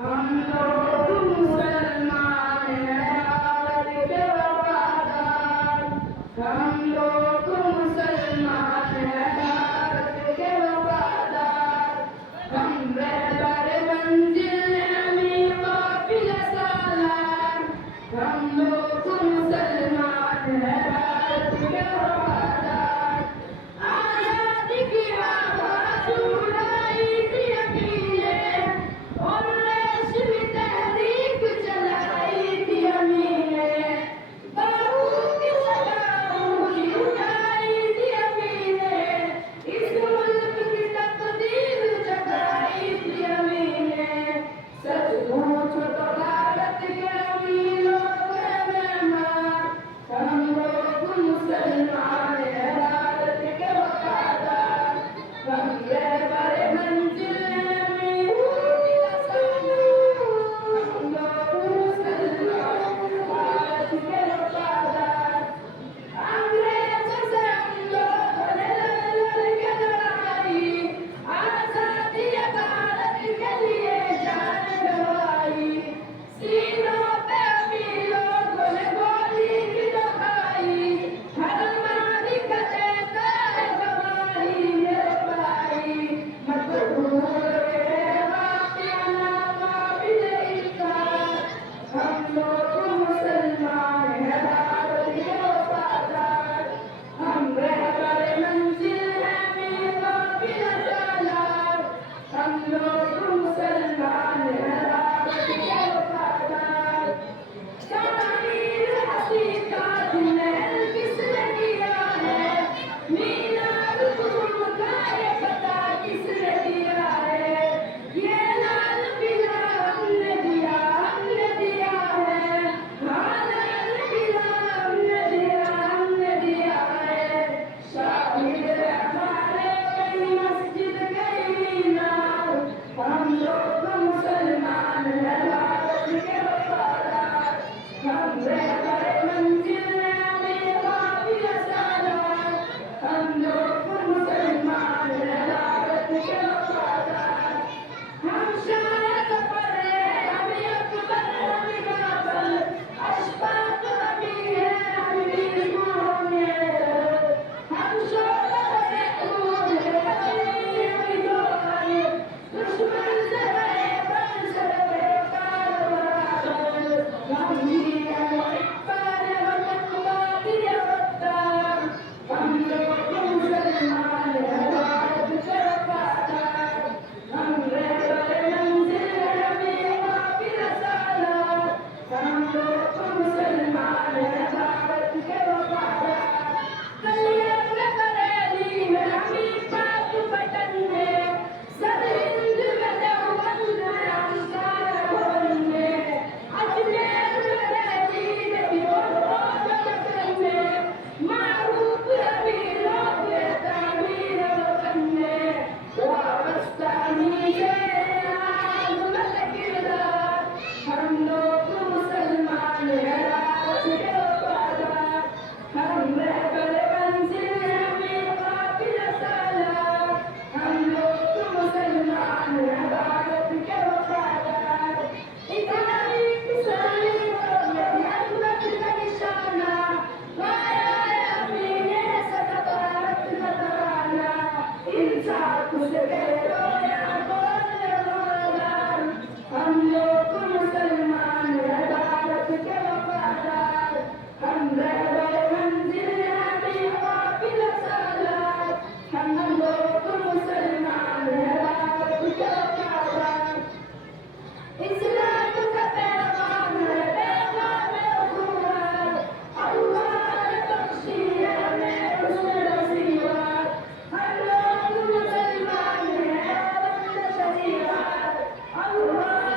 हम लोग मुसलमान हैं भारत के वफादार। हम लोग मुसलमान हैं भारत के वफादार। हम रहबर मंजिल हमें काफिला सालार। हम लोग मुसलमान हैं भारत के वफादार। आजादी की आवाज़ उठाई थी अमीने और रेशमी तहरीक चलाई थी अमीने। बाहू की सलामी उठाई थी अमीने। इस मुल्क की तकदीर जगाई थी अमीने। सच पूछो तो भारत के अमीरों के मेहमान। हम लोग मुसलमान हैं भारत के वफादार। हम रहबर मंजिल हमें काफिला सालार। हम लोग मुसलमान हैं भारत के वफादार। अंग्रेजों से हम लोगों ने लड़ के लड़ाई। आजादी भारत के लिए जान गंवाई। सीनों पे भी लोगों ने गोली भी दबाई। हर मारी का देता है गवाही मेरे भाई। मत भूल रे वाक़िया काबिल इक़रार। हम लोग मुसलमान हैं भारत के वफादार। हम रहबर मंजिल हमें काफिला सालार। हम लोग मुसलमान हैं भारत के वफादार। तामीर हसीका महल किसने किया है? मीनार कुतुब का ये पता किसने दिया है? ये लाल किला हमने दिया है। हाँ लाल किला हमने दिया है। शाहिद हमारे कहीं मस्जिद कहीं मीनार। हम लोग मुसलमान हैं भारत के वफादार। हम रहबर मंजिल हमें काफिला सालार। हम लोग मुसलमान हैं भारत के वफादार। हम शायद पढ़े हम अकबर हम बाबर। अशफाक नबी हैं हम वीर मोहम्मद। हम शोला महमूद हैं हम जोहर। दुश्मन से बन से बेकार बराबर। हम ही हैं इकबाल वतन दिया वतार। हम लोग मुसलमान हैं भारत के वफादार। हम रहबर मंजिल हमें काफिला सालार। हम लोग मुसलमान हैं भारत के वफादार। कलियर में बरेली में हमीं पाक पटन में। सर हिंद में देवबंद में अंसार भवन में। अजमेर में दिल्ली में भी लखनऊ में। मारूफ रवि लोग तामीर वतन में। वाबस्ता मीज़े आज़मत किरदार। हम लोग मुसलमान हैं भारत के वफादार। हम रहबर मंजिल हमें काफिला सालार। हम लोग मुसलमान हैं भारत के वफादार। इस्लामी अज़मत का निशाना गाया है अमीने सदाकत का तराना। इंसाफ से रोया बोल वफादार। हम लोग मुसलमान हैं भारत के वफादार। हम रहबर मंजिल हमें काफिला सालार। हम लोग मुसलमान हैं भारत के वफादार। इस्लाम का पैगाम है पैगाम उखुवत। अल्लाह ने बख्शी है हमें हुस्न नसीहत। हम लोग मुसलमान हैं पाबंद शरीयत। अल्लाह